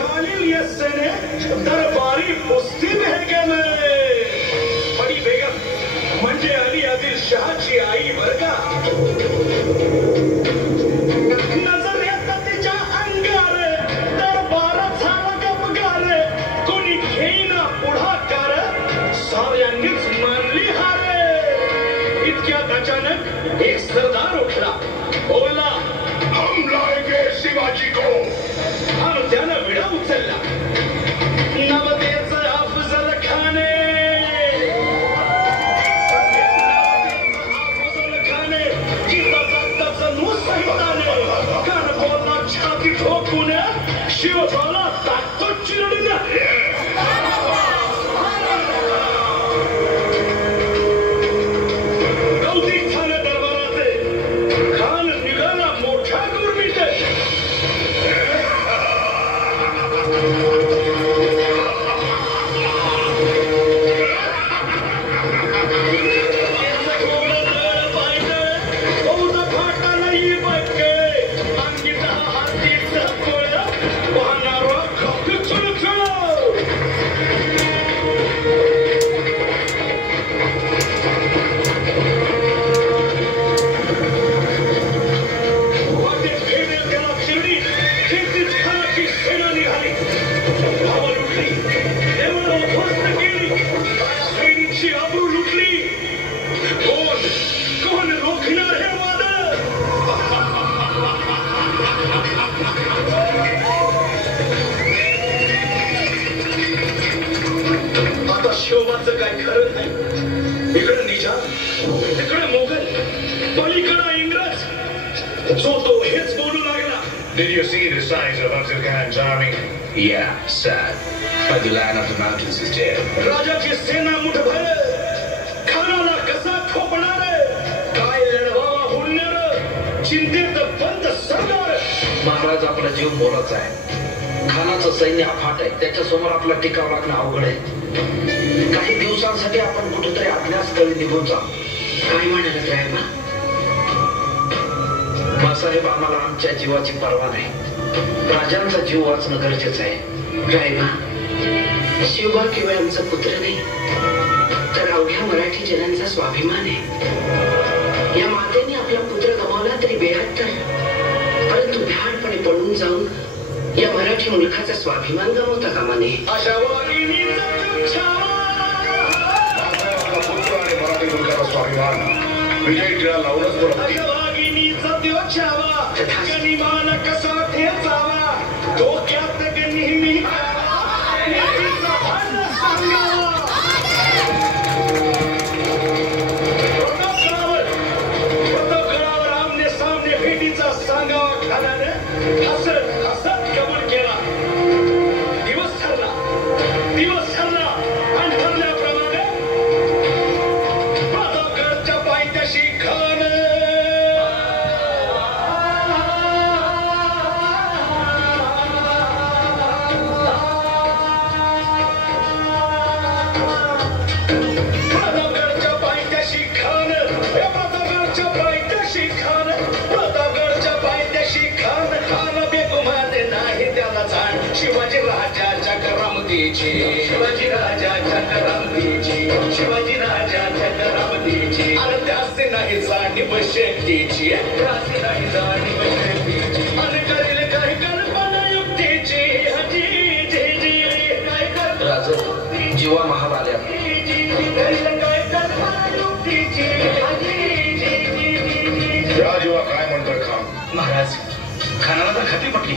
गालिल ने दरबारी कुस्ती भेगे में बड़ी बेगम म्हणजे अली आदिल शहाची आई बर का. नजर येतात तिच्या अंगार दरबार झाला गपगार कोणी घेईना पुढाकार साऱ्यांनीच मानली हार. इतक्यात अचानक एक सरदार उठला बोलला हम लाएंगे शिवाजी को. आणि त्यानं विडा उचलला नवतेच अफजल खाने. अफजल खाने जिल्हा जणू सहिताने कान बोलला छाती ठोकून शिवबाला टाकतो चिरडून. शिवबाचं काय खरं नाही. इकडे निजाम तिकडे मोगल पलीकडे इंग्रज जो तो हेच बोलू लागला. Did you see the signs of Afzal Khan's army? Yeah, sad. But the Lion of the Mountains is dead. राजाची सेना मुठभर खानाला कसा ठोपणार काय लढवावा हुन्नर चिंतेत बंद सरदार. महाराज आपला जीव मोलाचा आहे. खानाचं सैन्य अफाट आहे. त्याच्यासमोर आपला टिकाव राखणं अवघड आहे. काही दिवसांसाठी आपण कुठेतरी आपल्या स्थळी निघून जाऊ. काय म्हणाल रायबा. बासाहेब आम्हाला आमच्या जीवाची पर्वा नाही. राजांचा जीव वाचणं गरजेचं आहे. रायबा शिवबा केवळ आमचा पुत्र नाही तर अवघ्या मराठी जनांचा स्वाभिमान आहे. या मातेने आपला पुत्र गमावला तरी बेहत्तर परंतु भ्याडपणे पळून जाऊन या मराठी मुलखाचा स्वाभिमान गमावता कामा नये. अशा वागिनीचा पुत्र आणि मराठी मुलखाचा स्वाभिमान विजय टिळा लावूनच बोलवते. वागिनीचा द्योछावा गनिमान कसा ठेचावा डोक्यात नेहमी नेहमीचा भान सांगावा. प्रतापगडावर आमने सामने भेटीचा सांगावा खानाने हसत हसत कबूल केला. दिवस ठरला आणि ठरल्याप्रमाणे प्रतापगडच्या पायथ्याशी खान शिवाजी राजाच्या करामतीची शिवाजी राजाच्या करामतीची शिवाजी राजाच्या करामतीची आणि त्याचे नाही जाणीव शक्तीची त्याचे नाही जाणीव शक्तीची आणि करेल काही कल्पना युक्तीची हजी जी जी काय कर राजा जीवा महाल आल्या. करेल काय कल्पना युक्तीची हजी जी जी. या जीवा काय म्हणतोय खान. महाराज खानाला तर खात्री पटली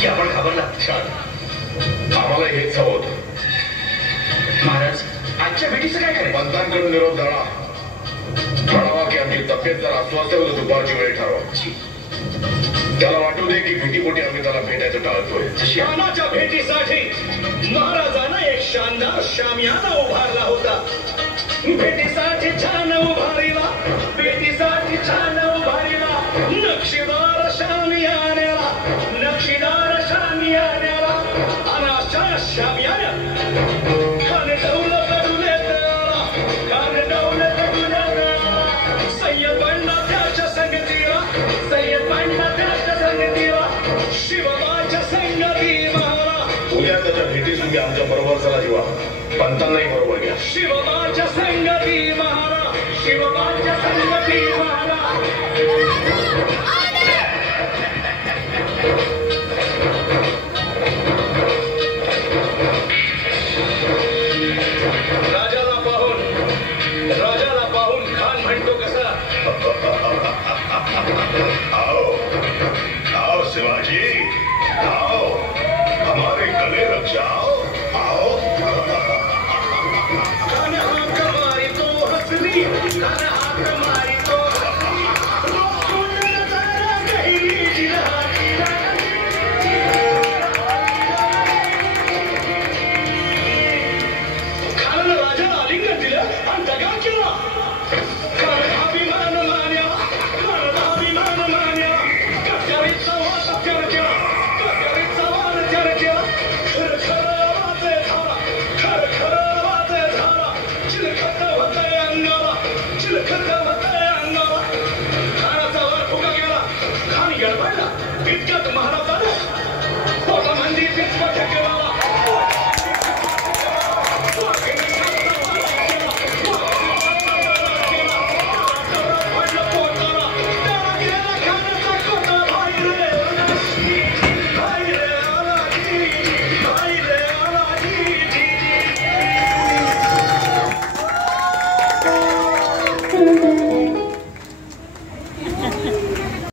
की आपण घाबरला. छान आम्हाला हेच हवं होतं. महाराज आजच्या भेटीचं काय करायचं. पंतांकडून निरोप झाला म्हणावा की आमची तब्येत जर अस्वस्थ होतं दुपारची वेळ ठरवा. त्याला वाटू दे की भीतीपोटी आम्ही त्याला भेटायचं टाळतोय. शानाच्या भेटीसाठी महाराजांना एक शानदार शामियाना उभारला होता. भेटीसाठी छान उभारीला भेटीसाठी छान उभारीला नक्षीदार शामियान्याला नक्षीदार शामियान्याला अनाशा शामियाना खान दौलत डुलेला खान दौलत डुलेला सय्यद बंडा त्याच्या संगतीला सय्यद बंडा त्याच्या संगतीला शिवबाच्या संगती मला येतेस तुम्ही आमच्या बरोबर चला जीवा पंतांनाही बरोबर घ्या शिवबाच्या संगती महाराज शिवबाच्या संगती महाराज राजाला पाहून खान म्हणतो कसा आओ आओ शिवाजी आओ हमारे गले लग जाओ आओ खान हाक मारितो हसली खान हाक मारितो हसली खानानं राजाला आलिंगन दिलं आणि दगा केला खानाचा अभिमान मान्या कट्यारीचा वाद चर्चा खर वाचे झाला चिलखत होतंय अंगाला खानाचा वर फुका गेला खान गडबडला इतक्यात महाराजानं पोटामंदी पिचपट